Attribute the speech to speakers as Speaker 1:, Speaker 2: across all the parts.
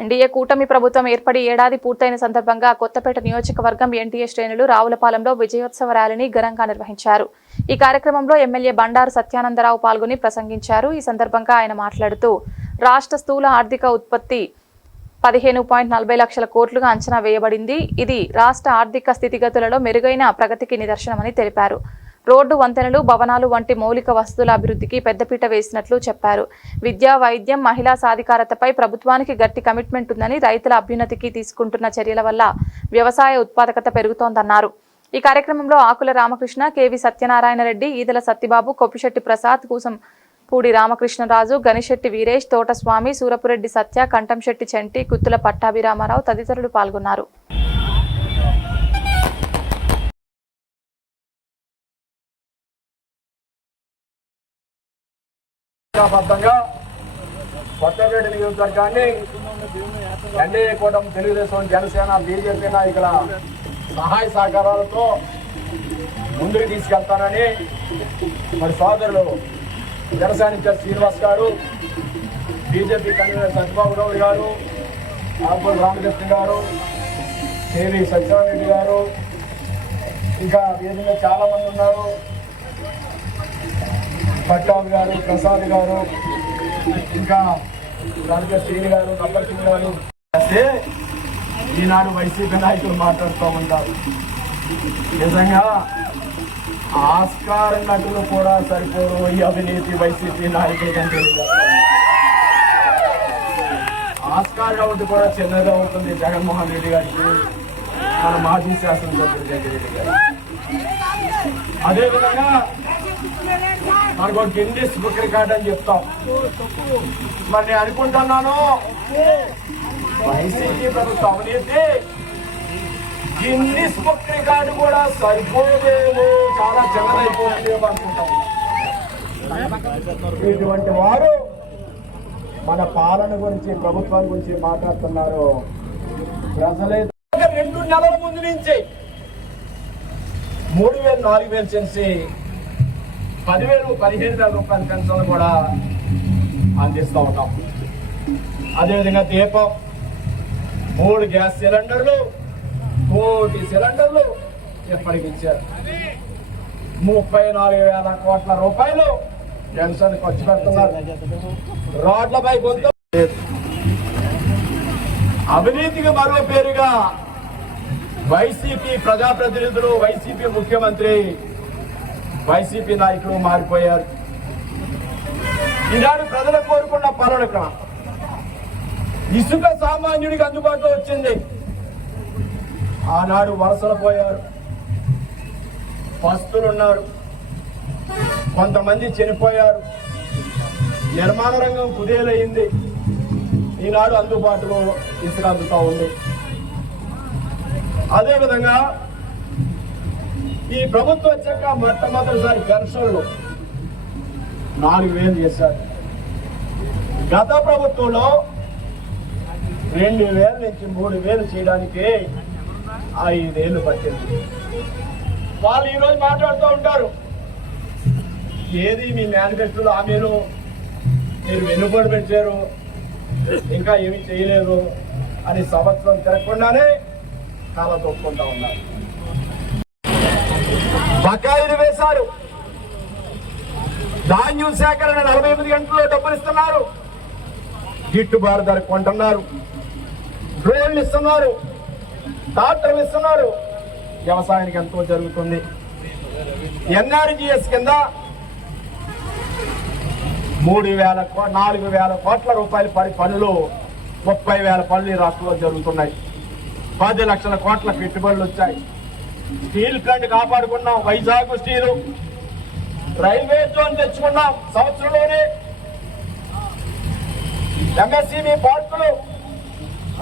Speaker 1: NDA కూటమి ప్రభుత్వం ఏర్పడి ఏడాది పూర్తయిన సందర్భంగా కొత్తపేట నియోజకవర్గం ఎన్టీఏ శ్రేణులు రావులపాలెంలో విజయోత్సవ ర్యాలీని ఘనంగా నిర్వహించారు. ఈ కార్యక్రమంలో ఎమ్మెల్యే బండారు సత్యానందరావు పాల్గొని ప్రసంగించారు. ఈ సందర్భంగా ఆయన మాట్లాడుతూ రాష్ట్ర స్థూల ఆర్థిక ఉత్పత్తి పదిహేను పాయింట్ నలభై లక్షల కోట్లుగా అంచనా వేయబడింది. ఇది రాష్ట్ర ఆర్థిక స్థితిగతులలో మెరుగైన ప్రగతికి నిదర్శనమని తెలిపారు. రోడ్డు వంతెనలు భవనాలు వంటి మౌలిక వసతుల అభివృద్ధికి పెద్దపీట వేసినట్లు చెప్పారు. విద్యా వైద్యం మహిళా సాధికారతపై ప్రభుత్వానికి గట్టి కమిట్మెంట్ ఉందని రైతుల అభ్యున్నతికి తీసుకుంటున్న చర్యల వల్ల వ్యవసాయ ఉత్పాదకత పెరుగుతోందన్నారు. ఈ కార్యక్రమంలో ఆకుల రామకృష్ణ కేవి సత్యనారాయణ రెడ్డి ఈదల సత్తిబాబు కొప్పిశెట్టి ప్రసాద్ కూసం పూడి రామకృష్ణరాజు గనిశెట్టి వీరేష్ తోటస్వామి సూరపురెడ్డి సత్య కంఠంశెట్టి చెంటి కుత్తుల పట్టాభిరామారావు తదితరులు పాల్గొన్నారు.
Speaker 2: బద్దంగా కొత్తపేట నియోజకవర్గాన్ని ఎన్డీఏ కూటమి తెలుగుదేశం జనసేన బీజేపీ నాయకుల సహాయ సహకారాలతో ముందుకు తీసుకెళ్తానని మరి సోదరులు జనసేన ఇన్ఛార్జ్ శ్రీనివాస్ గారు బీజేపీ కన్వీనర్ సత్యబాబు గౌడ్ గారు ఆకుల రామకృష్ణ గారు కేవీ సత్యనారాయణ గారు ఇంకా వేదికగా చాలామంది ఉన్నారు. పట్టాబ్ గారు ప్రసాద్ గారు ఇంకా రాజకీయ శ్రీని గారు గబ్బర్ సింగ్ గారు. అయితే ఈనాడు వైసీపీ నాయకులు మాట్లాడుతూ ఉంటారు. నిజంగా ఆస్కార్ నటులు కూడా సరిపోరు ఈ అవినీతి వైసీపీ నాయకులు కంటే ఆస్కార్ కాబట్టి కూడా చిన్నగా ఉంటుంది జగన్మోహన్ రెడ్డి గారికి. మన మాజీ శాసనసభ్యులు జగన్ రెడ్డి గారు అదేవిధంగా మనకు ఒక బుక్ రికార్డ్ అని చెప్తాం. మరి నేను అనుకుంటున్నాను వైసీపీ ప్రభుత్వం అవినీతి గిన్నిస్ బుక్ రికార్డు కూడా సరిపోదేమో చాలా చిన్నదైపోతుందేమో అనుకుంటాం. ఇటువంటి వారు మన పాలన గురించి ప్రభుత్వం గురించి మాట్లాడుతున్నారు. ప్రజలే రెండు నెలల ముందు నుంచి మూడు వేలు నాలుగు వేలు చేసి పదివేలు పదిహేను వేల రూపాయల పెన్షన్ కూడా అందిస్తూ ఉంటాం. అదేవిధంగా దీపం మూడు గ్యాస్ సిలిండర్లు కోటి సిలిండర్లు ఎప్పటికి ఇచ్చారు. ముప్పై నాలుగు వేల కోట్ల రూపాయలు పెన్షన్ ఖర్చు పెడుతున్నారు. రోడ్లపై కొంత అవినీతికి మరో పేరుగా వైసీపీ ప్రజాప్రతినిధులు వైసీపీ ముఖ్యమంత్రి వైసీపీ నాయకులు మారిపోయారు. ఈనాడు ప్రజలు కోరుకున్న పనులు ఇసుక సామాన్యుడికి అందుబాటులో వచ్చింది. ఆనాడు వలసలు పోయారు. పస్తులున్నారు. కొంతమంది చనిపోయారు. నిర్మాణ రంగం కుదేలయ్యింది ఈనాడు అందుబాటులో ఇసుక అందుతా ఉంది. అదేవిధంగా ఈ ప్రభుత్వం వచ్చాక మొట్టమొదటిసారి పెన్షన్లు నాలుగు వేలు చేశారు. గత ప్రభుత్వంలో రెండు వేల నుంచి మూడు వేలు చేయడానికి ఐదేళ్ళు పట్టింది. వాళ్ళు ఈరోజు మాట్లాడుతూ ఉంటారు. ఏది మీ మేనిఫెస్టోలో హామీలు? మీరు వెనుబడి పెట్టారు. ఇంకా ఏమి చేయలేదు అని సంవత్సరం తిరగకుండానే చాలా తొక్కుంటా ఉన్నారు. బకాయిలు వేశారు. ధాన్యం సేకరణ నలభై ఎనిమిది గంటల్లో డబ్బులు ఇస్తున్నారు గిట్టుబాటు ధర కొంటున్నారు. డ్రోన్లు ఇస్తున్నారు. ట్రాక్టర్లు ఇస్తున్నారు. వ్యవసాయానికి ఎంతో జరుగుతుంది. ఎన్ఆర్జిఎస్ కింద మూడు వేల నాలుగు వేల కోట్ల రూపాయల పని పనులు ముప్పై వేల పనులు ఈ రాష్ట్రంలో జరుగుతున్నాయి. పది లక్షల కోట్ల పెట్టుబడులు వచ్చాయి. స్టీల్ ప్లాంట్ కాపాడుకున్నాం వైజాగ్ స్టీలు. రైల్వే జోన్ తెచ్చుకున్నాం సంవత్సరంలోనే. ఎంఎస్సిబి పార్కులు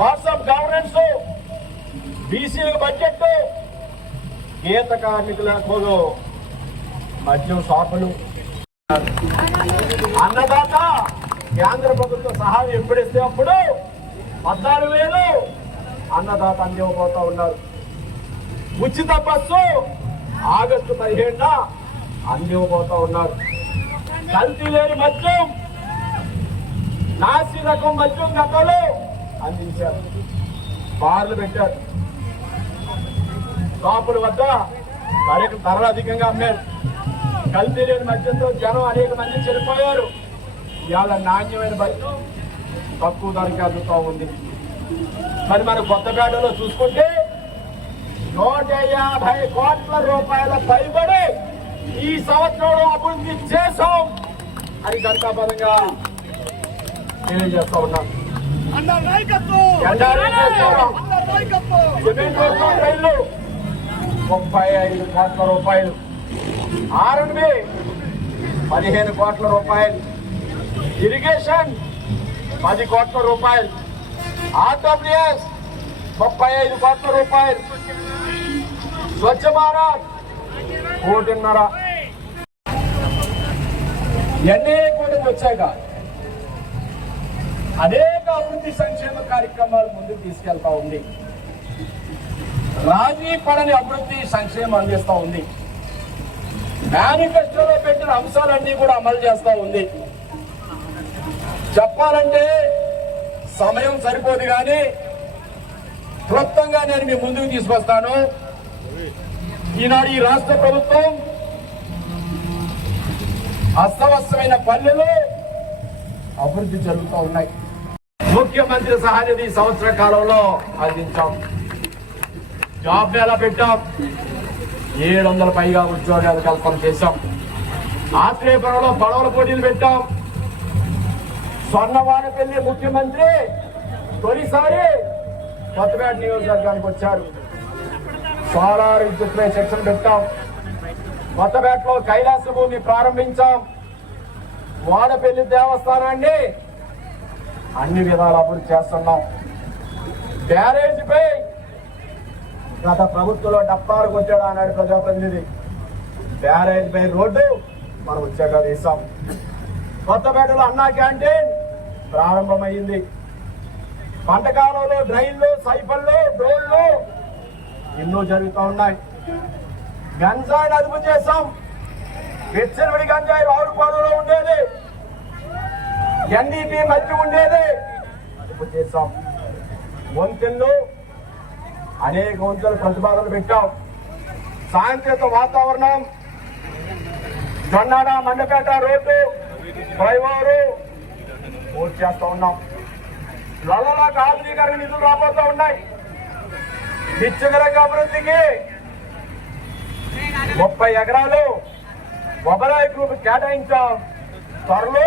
Speaker 2: వాట్సాప్ గవర్నెన్స్ బీసీలకు బడ్జెట్ గీత కార్మికులకు మద్యం షాపులు. అన్నదాత కేంద్ర ప్రభుత్వ సహాయం ఎప్పుడిస్తే అప్పుడు? పద్నాలుగు వేలు. అన్నదాత అందివ్వబోతా ఉన్నారు. ఉచిత బస్సు. ఆగస్టు పదిహేడున అందివ్వబోతా ఉన్నారు. కల్తీ లేని మద్యం. నాసి రకం మద్యం గతంలో అందించారు. బార్లు పెట్టారు. షాపుల వద్ద ధరకు ధరలు అధికంగా అమ్మారు. కల్తీ లేని మద్యంతో జనం అనేక మంది చనిపోయారు ఇవాళ నాణ్యమైన మద్యం తక్కువ ధరకే అందుతూ ఉంది. మరి మన కొత్తపేటలో చూసుకుంటే నూట యాభై కోట్ల రూపాయల పైబడి ఈ సంవత్సరంలో అభివృద్ధి చేశాం అని ఘంటాపరంగా తెలియజేస్తా ఉన్నాం. రైళ్ళు ముప్పై ఐదు కోట్ల రూపాయలు. ఆర్ఎన్బి పదిహేను కోట్ల రూపాయలు. ఇరిగేషన్ పది కోట్ల రూపాయలు. ఆర్డబ్ల్యూఎస్ ముప్పై ఐదు కోట్ల రూపాయలు. స్వచ్ఛ భారత్! కోటిన్నర. ఎన్ఏ కూడా వచ్చాక అనేక అభివృద్ధి సంక్షేమ కార్యక్రమాలు ముందుకు తీసుకెళ్తా ఉంది. రాజీ పడని అభివృద్ధి సంక్షేమం అందిస్తూ ఉంది. మేనిఫెస్టోలో పెట్టిన అంశాలన్నీ కూడా అమలు చేస్తూ ఉంది. చెప్పాలంటే సమయం సరిపోదు కానీ క్లుప్తంగా నేను మీ ముందుకు తీసుకొస్తాను. ఈనాడు ఈ రాష్ట్ర ప్రభుత్వం అస్తవస్తమైన పల్లెలు అభివృద్ధి జరుగుతూ ఉన్నాయి. ముఖ్యమంత్రి సహానిధి సంవత్సర కాలంలో అందించాం. జాబ్ ఎలా పెట్టాం. ఏడు వందల పైగా ఉద్యోగాలు కల్పన చేశాం. ఆత్రేయపురంలో పడవల పోటీలు పెట్టాం. స్వర్ణవాడపల్లి ముఖ్యమంత్రి తొలిసారి కొత్తపేట నియోజకవర్గానికి వచ్చారు. సోలార్ విద్యుత్పై చర్చలు పెట్టాం కొత్తపేటలో కైలాస భూమి ప్రారంభించాం. వాడపల్లి దేవస్థానాన్ని అన్ని విధాలు అభివృద్ధి చేస్తున్నాం. బ్యారేజీపై గత ప్రభుత్వంలో డప్పారు కొట్టాడు అన్నాడు ప్రజాప్రతినిధి. బ్యారేజీపై రోడ్డు మనం వచ్చాక వేసాం కొత్తపేటలో అన్నా క్యాంటీన్ ప్రారంభమైంది. పంటకాలంలో డ్రైన్లు సైఫన్లు డ్రోన్లు ఎన్నో జరుగుతూ ఉన్నాయి. గంజాయిని అదుపు చేశాం. విచ్చలవిడి గంజాయి రావులపాడులో ఉండేది. ఎన్డీపీ మధ్య ఉండేది. అదుపు చేశాం. వంతెన్లు అనేక వంతులు ప్రతిపాదనలు పెట్టాం. సాంకేతిక వాతావరణం. జొన్నాడ మండపేట రోడ్డు డ్రైవరు పూర్తి చేస్తూ ఉన్నాం. లొల్లలా ఆధునీకరణ నిధులు రాబోతూ ఉన్నాయి. నిత్యగరంగ అభివృద్ధికి ముప్పై ఎకరాలు మొబరాయి గ్రూప్ కేటాయించాం. త్వరలో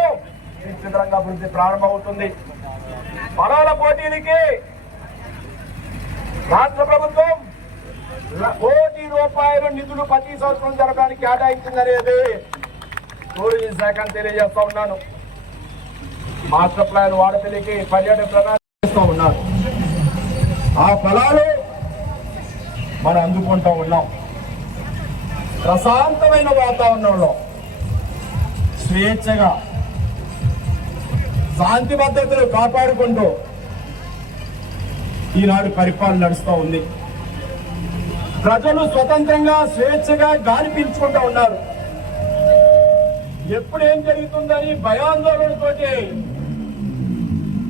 Speaker 2: నిత్యగరంగ అభివృద్ధి ప్రారంభమవుతుంది. పొలాల పోటీలకి రాష్ట్ర ప్రభుత్వం కోటి రూపాయలు నిధులు ప్రతి సంవత్సరం జరగడానికి కేటాయించిందనేది టూరిజం శాఖ తెలియజేస్తా ఉన్నాను. మాస్టర్ ప్లాన్ వాడపల్లికి పర్యాటక ప్రణాళిక చేస్తూ ఉన్నారు ఆ ఫలాలు మనం అందుకుంటూ ఉన్నాం. ప్రశాంతమైన వాతావరణంలో స్వేచ్ఛగా శాంతి భద్రతలు కాపాడుకుంటూ ఈనాడు పరిపాలన నడుస్తూ ఉంది. ప్రజలు స్వతంత్రంగా స్వేచ్ఛగా గాలి పీల్చుకుంటూ ఉన్నారు. ఎప్పుడేం జరుగుతుందని భయాందోళనతోటి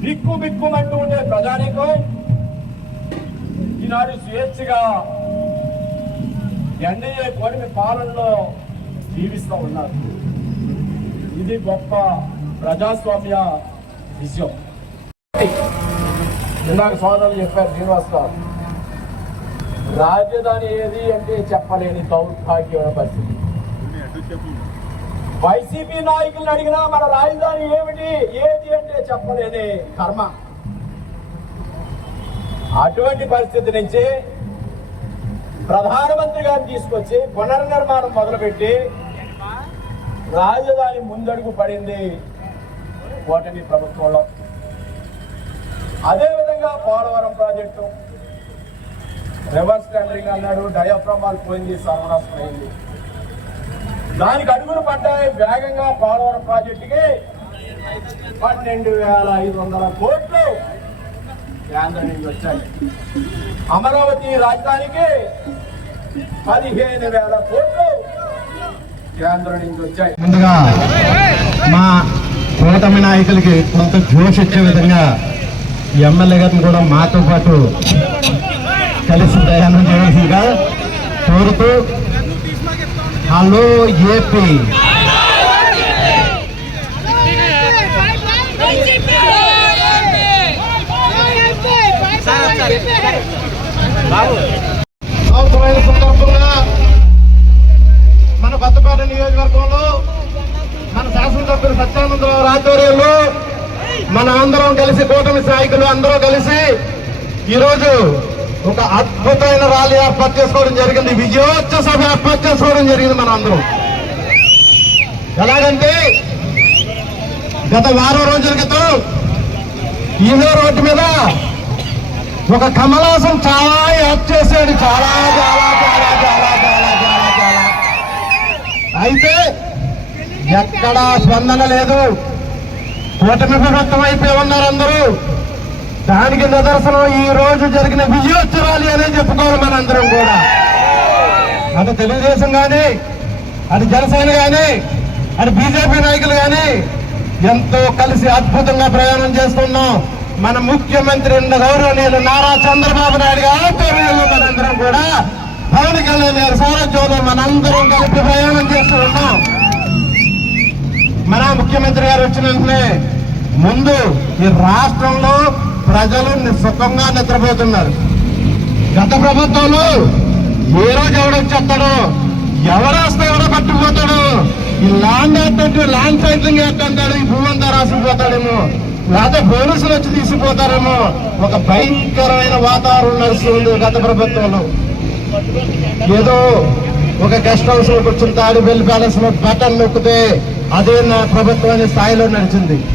Speaker 2: బిక్కు బిక్కుమంటూ ఉండే ప్రజానికం ఈనాడు స్వేచ్ఛగా ఎన్డీఏ కోరిమి పాలనలో జీవిస్తూ ఉన్నారు. ఇది గొప్ప ప్రజాస్వామ్య విజయం. ఇందాక సోదరులు చెప్పారు శ్రీనివాస్ గారు రాజధాని ఏది అంటే చెప్పలేని దౌర్భాగ్యమైన పరిస్థితి. వైసీపీ నాయకులను అడిగినా మన రాజధాని ఏమిటి ఏది అంటే చెప్పలేని కర్మ. అటువంటి పరిస్థితి నుంచి ప్రధానమంత్రి గారిని తీసుకొచ్చి పునర్నిర్మాణం మొదలుపెట్టి రాజధాని ముందడుగు పడింది ఓటమి ప్రభుత్వంలో. అదేవిధంగా పోలవరం ప్రాజెక్టు రివర్స్ టెండరింగ్ అన్నాడు డయాఫ్రమాల్ పోయింది సర్వనాశనం అయింది. దానికి అడుగులు పడ్డాయి వేగంగా పోలవరం ప్రాజెక్టుకి పన్నెండు వేల ఐదు వందల కోట్లు కేంద్రం నుంచి వచ్చాయి. అమరావతి రాజధానికి పదిహేను వేల కోట్లు కేంద్రం నుంచి వచ్చాయి.
Speaker 3: ముందుగా మా కూటమి నాయకులకి కొంత జోష్ ఇచ్చే విధంగా ఎమ్మెల్యే గారిని కూడా మాతో పాటు కలిసి ప్రయాణం చేయవలసిందిగా కోరుతూ హలో ఏపీ. అవసరమైన సందర్భంగా మన కొత్తపేట నియోజకవర్గంలో మన శాసనసభ్యులు సత్యానందరావు ఆధ్వర్యంలో మన అందరం కలిసి కూటమి నాయకులు అందరూ కలిసి ఈరోజు ఒక అద్భుతమైన ర్యాలీ ఏర్పాటు చేసుకోవడం జరిగింది. విజయోత్సవ సభ ఏర్పాటు చేసుకోవడం జరిగింది మన అందరం. ఎలాగంటే గత వారం రోజుల క్రితం ఇదే రోడ్డు మీద ఒక కమలాసం చాలా యాప్ చేశాడు చాలా చాలా చాలా చాలా చాలా చాలా చాలా. అయితే ఎక్కడా స్పందన లేదు. కూటమి ప్రభుత్వం అయిపోయి ఉన్నారు అందరూ. దానికి నిదర్శనం ఈ రోజు జరిగిన విజయోత్సవాలు అనే చెప్పుకోవాలి మనందరం కూడా. అది తెలుగుదేశం కానీ అది జనసేన కానీ అది బీజేపీ నాయకులు కానీ ఎంతో కలిసి అద్భుతంగా ప్రయాణం చేస్తున్నాం. మన ముఖ్యమంత్రి ఉన్న గౌరవనీయులు నారా చంద్రబాబు నాయుడు గారు మనందరం కూడా పవన్ కళ్యాణ్ గారి సారథ్యంలో మనందరం కలిపి ప్రయాణం చేస్తూ ఉన్నాం. మన ముఖ్యమంత్రి గారు వచ్చిన ముందు ఈ రాష్ట్రంలో ప్రజలు సుఖంగా నిద్రపోతున్నారు. గత ప్రభుత్వంలో ఏ రోజు ఎవడొచ్చేస్తాడో ఎవరు వస్తే ఎవడో పట్టుకుపోతాడు ఈ ల్యాండ్ ఏంటంటే ల్యాండ్ సైడ్లింగ్ ఏంటంటాడు ఈ భూమంతా రాసుకుపోతాడేమో. రాసిపోతాడేమో లేకపోతే పోలీసులు వచ్చి తీసుకుపోతారేమో ఒక భయంకరమైన వాతావరణం నడుస్తుంది గత ప్రభుత్వంలో. ఏదో ఒక గెస్ట్ హౌస్లో కూర్చుని తాడిబెల్లి ప్యాలెస్లో బటన్ నొక్కితే అదే నా ప్రభుత్వాన్ని స్థాయిలో నడిచింది.